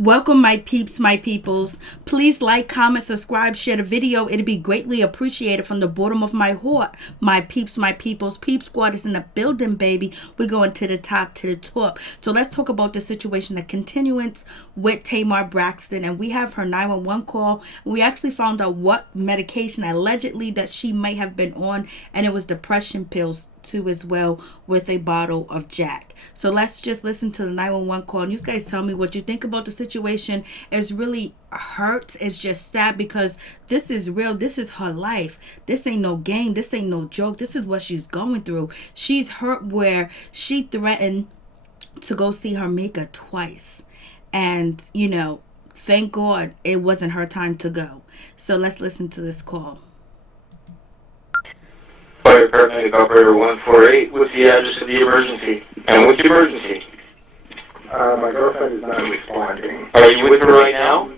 Welcome, my peeps, my peoples. Please like, comment, subscribe, share the video. It'd be greatly appreciated from the bottom of my heart. My peeps, my peoples. Peep Squad is in the building, baby. We're going to the top, to the top. So let's talk about the situation, the continuance with Tamar Braxton. And we have her 911 call. We actually found out what medication allegedly that she may have been on. And it was depression pills too as well, with a bottle of Jack. So let's just listen to the 911 call and you guys tell me what you think about the situation. It's really hurts. It's just sad because this is real. This is her life. This ain't no game. This ain't no joke. This is what she's going through. She's hurt where she threatened to go see her maker twice, and thank God it wasn't her time to go. So let's listen to this call. Fire Department, Operator 148. What's the address of the emergency? And what's the emergency? My girlfriend is not responding. Are you with her right now?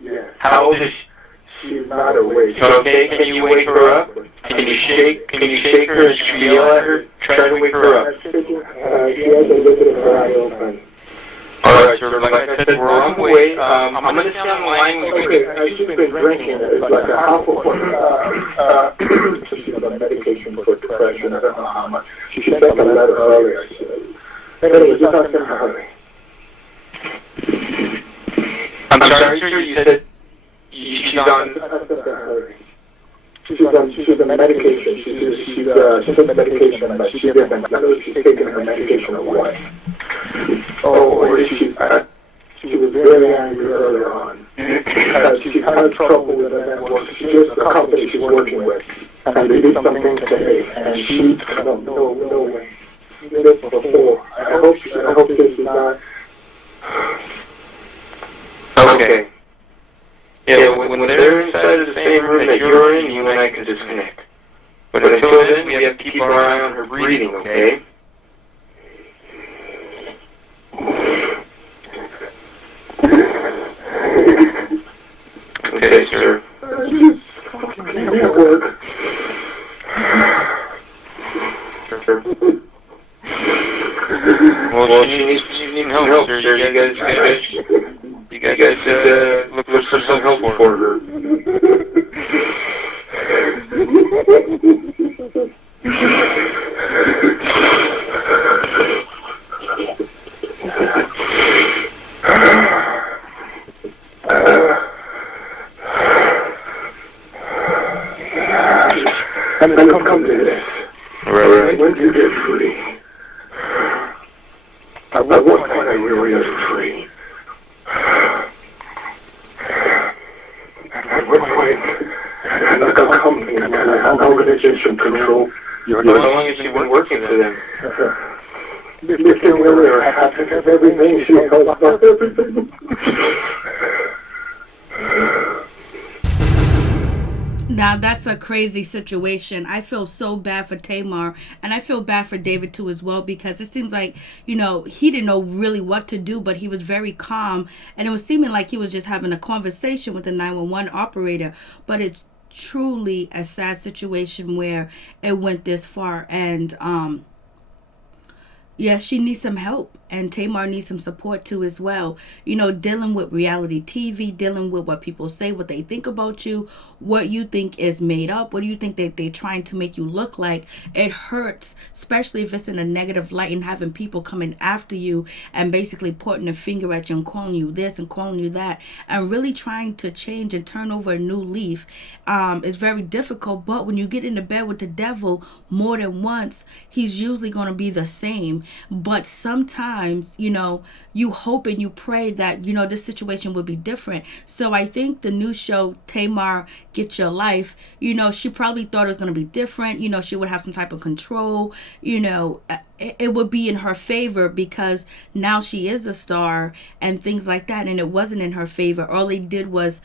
Yes. How old is she? She's not awake. Okay, can you wake her up? Can you shake her and yell at her? Try to wake her up. She has a little bit of her eye open. Alright, sir, like I said, we're on the way. I'm going to stay on the line. Okay, she's been drinking. It's like a half of one. She's on medication for depression. I don't know how much. She sent a letter earlier. Anyway, just ask her to hurry. I'm sorry, sir, you said she's on... She's on medication. She's on medication, but she doesn't. I know she's taking her medication away. She was very angry earlier on. She had trouble with her network. She just the company she's working with, and they did something today, and she no way. She did it before. I hope this is not. Okay. Yeah, when they're inside of the same room that you're in, you and I can disconnect. But until then, we have to keep our eye on her breathing, okay? Okay, sir. Network. Well, she needs help, sir. You guys look for some help for her. And then come to this. Right. When you get free, at what point are you really free? At what point, like a company, an organization control your How long has she been working for them? Mr. Willer, everything she knows about everything. Now, that's a crazy situation. I feel so bad for Tamar, and I feel bad for David, too, as well, because it seems like, he didn't know really what to do, but he was very calm, and it was seeming like he was just having a conversation with the 911 operator, but it's truly a sad situation where it went this far, and, yes, she needs some help, and Tamar needs some support too as well. Dealing with reality TV, dealing with what people say, what they think about you, what you think is made up, what do you think that they're trying to make you look like. It hurts, especially if it's in a negative light and having people coming after you and basically pointing a finger at you and calling you this and calling you that and really trying to change and turn over a new leaf. It's very difficult, but when you get into bed with the devil more than once, he's usually going to be the same. But sometimes, you hope and you pray that, this situation will be different. So I think the new show, Tamar, Get Your Life, she probably thought it was going to be different. She would have some type of control. It would be in her favor because now she is a star and things like that. And it wasn't in her favor. All they did was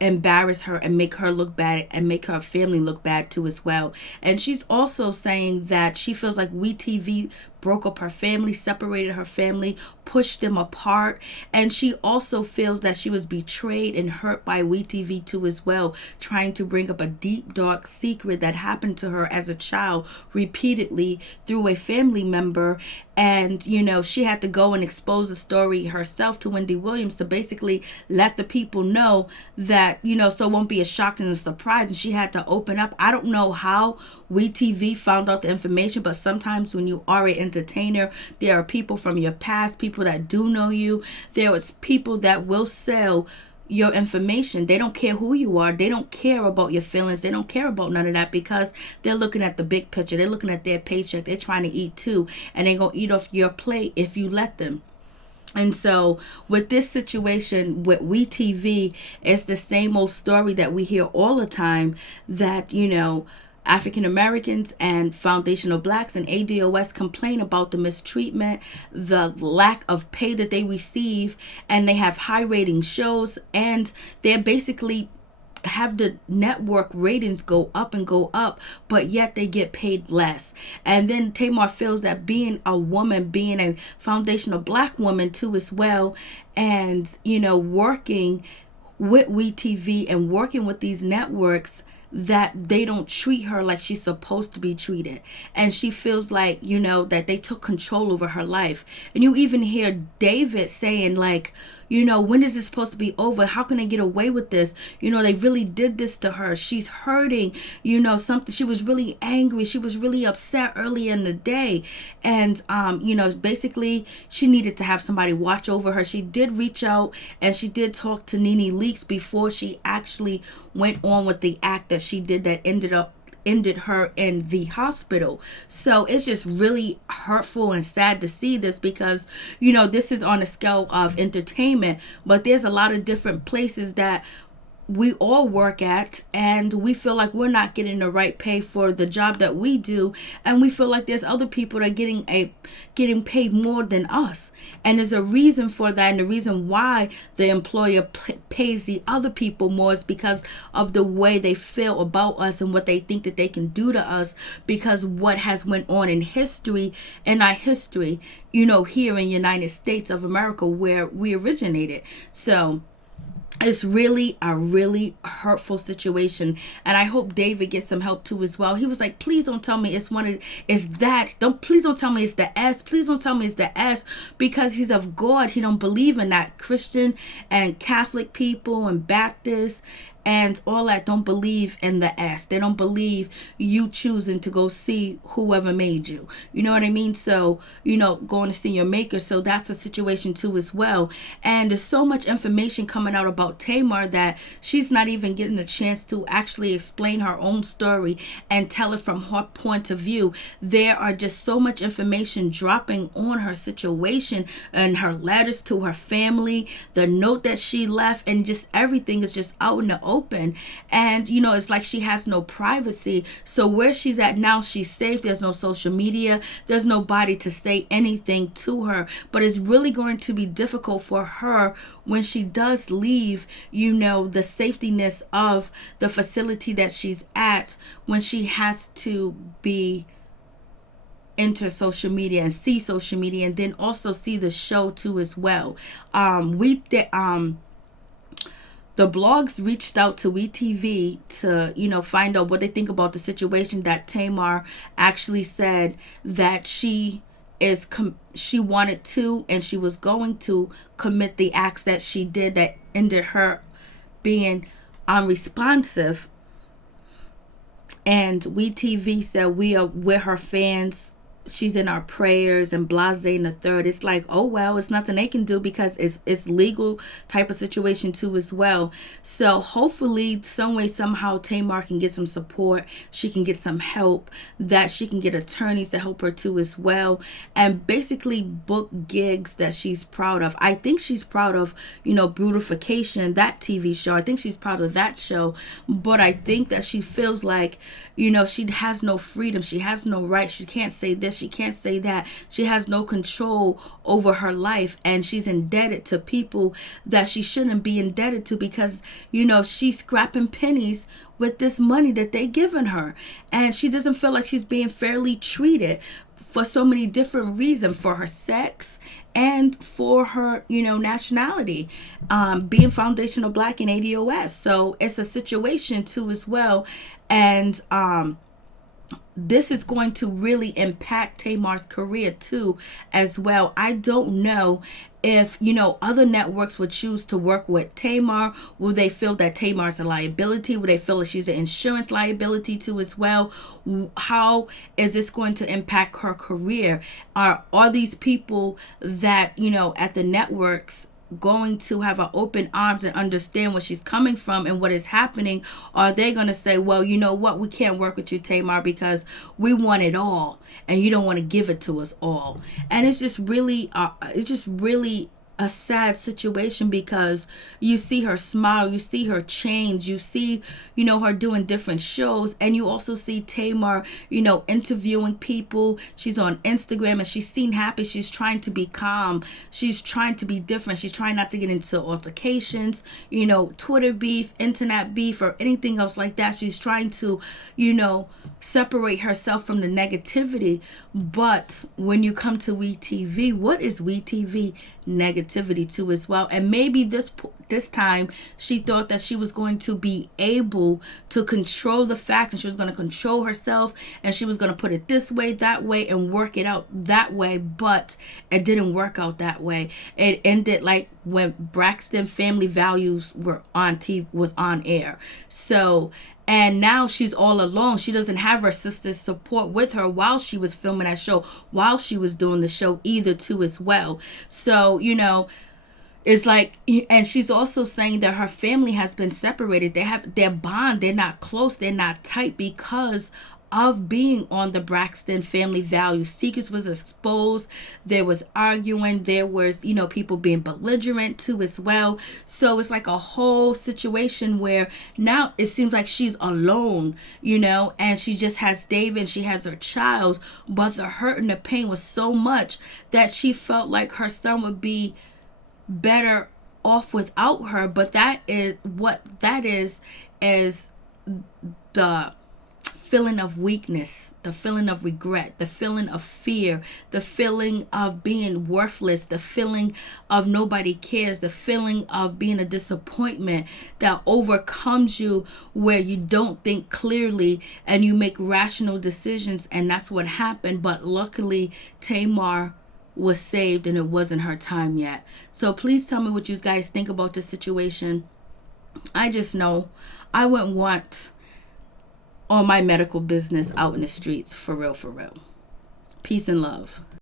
embarrass her and make her look bad and make her family look bad too as well. And she's also saying that she feels like Wetv broke up her family, separated her family, pushed them apart. And she also feels that she was betrayed and hurt by Wetv too as well, trying to bring up a deep, dark secret that happened to her as a child repeatedly through a family member. And, she had to go and expose the story herself to Wendy Williams to basically let the people know that, so it won't be a shock and a surprise. And she had to open up. I don't know how Wetv found out the information, but sometimes when you are an entertainer, there are people from your past, people that do know you. There is people that will sell your information. They don't care who you are. They don't care about your feelings. They don't care about none of that, because they're looking at the big picture. They're looking at their paycheck. They're trying to eat too, and they're going to eat off your plate if you let them. And so with this situation with Wetv, it's the same old story that we hear all the time, that, African Americans and foundational blacks and ADOS complain about the mistreatment, the lack of pay that they receive, and they have high rating shows, and they're basically have the network ratings go up and go up, but yet they get paid less. And then Tamar feels that being a woman, being a foundational black woman too as well, and working with Wetv and working with these networks, that they don't treat her like she's supposed to be treated. And she feels like, that they took control over her life. And you even hear David saying like, when is this supposed to be over? How can I get away with this? They really did this to her. She's hurting, something. She was really angry. She was really upset early in the day. And, basically she needed to have somebody watch over her. She did reach out and she did talk to Nene Leakes before she actually went on with the act that she did that ended her in the hospital. So it's just really hurtful and sad to see this, because this is on a scale of entertainment, but there's a lot of different places that we all work at, and we feel like we're not getting the right pay for the job that we do, and we feel like there's other people that are getting paid more than us. And there's a reason for that, and the reason why the employer pays the other people more is because of the way they feel about us and what they think that they can do to us, because what has went on in history, in our history, here in United States of America, where we originated. So it's really a really hurtful situation, and I hope David gets some help too as well. He was like, please don't tell me please don't tell me it's the S. Please don't tell me it's the S, because he's of God. He don't believe in that. Christian and Catholic people and Baptists and all that don't believe in the S. They don't believe you choosing to go see whoever made you. You know what I mean? So, going to see your maker. So that's a situation too as well. And there's so much information coming out about Tamar that she's not even getting a chance to actually explain her own story and tell it from her point of view. There are just so much information dropping on her situation and her letters to her family, the note that she left, and just everything is just out in the open. And it's like she has no privacy. So where she's at now, she's safe. There's no social media, there's nobody to say anything to her. But it's really going to be difficult for her when she does leave, the safetyness of the facility that she's at, when she has to be enter social media and see social media, and then also see the show too as well. The blogs reached out to Wetv to, find out what they think about the situation, that Tamar actually said that she wanted to, and she was going to commit the acts that she did that ended her being unresponsive. And Wetv said, we're her fans. She's in our prayers and blase and the third. It's like, oh well, it's nothing they can do, because it's legal type of situation too as well. So hopefully some way somehow Tamar can get some support, she can get some help, that she can get attorneys to help her too as well, and basically book gigs that she's proud of. I think she's proud of Brutification, that TV show. I think she's proud of that show, but I think that she feels like she has no freedom, she has no right, she can't say this, she can't say that, she has no control over her life, and she's indebted to people that she shouldn't be indebted to, because she's scrapping pennies with this money that they given her, and she doesn't feel like she's being fairly treated for so many different reasons, for her sex and for her, nationality, being foundational black in ADOS. So it's a situation too as well. And this is going to really impact Tamar's career too as well. I don't know if, other networks would choose to work with Tamar. Will they feel that Tamar's a liability? Will they feel that she's an insurance liability too as well? How is this going to impact her career? Are these people that, at the networks going to have an open arms and understand where she's coming from and what is happening? Are they going to say, well, you know what, we can't work with you, Tamar, because we want it all and you don't want to give it to us all? And it's just really a sad situation, because you see her smile, you see her change, you see, her doing different shows, and you also see Tamar, interviewing people. She's on Instagram and she's seen happy. She's trying to be calm. She's trying to be different. She's trying not to get into altercations, Twitter beef, internet beef, or anything else like that. She's trying to, separate herself from the negativity. But when you come to WeTV, what is WeTV negativity to as well? And maybe this time she thought that she was going to be able to control the fact, and she was going to control herself, and she was going to put it this way, that way, and work it out that way. But it didn't work out that way. It ended like when Braxton Family Values was on air. So, and now she's all alone. She doesn't have her sister's support with her while she was filming that show, while she was doing the show either too as well. So, it's like, and she's also saying that her family has been separated. They have their bond. They're not close. They're not tight because of being on the Braxton Family Values. Secrets was exposed. There was arguing. There was, people being belligerent too as well. So it's like a whole situation where now it seems like she's alone, and she just has David and she has her child. But the hurt and the pain was so much that she felt like her son would be better off without her. But that is the feeling of weakness, the feeling of regret, the feeling of fear, the feeling of being worthless, the feeling of nobody cares, the feeling of being a disappointment that overcomes you, where you don't think clearly and you make rational decisions. And that's what happened. But luckily, Tamar was saved and it wasn't her time yet. So please tell me what you guys think about this situation. I just know I wouldn't want all my medical business out in the streets, for real, for real. Peace and love.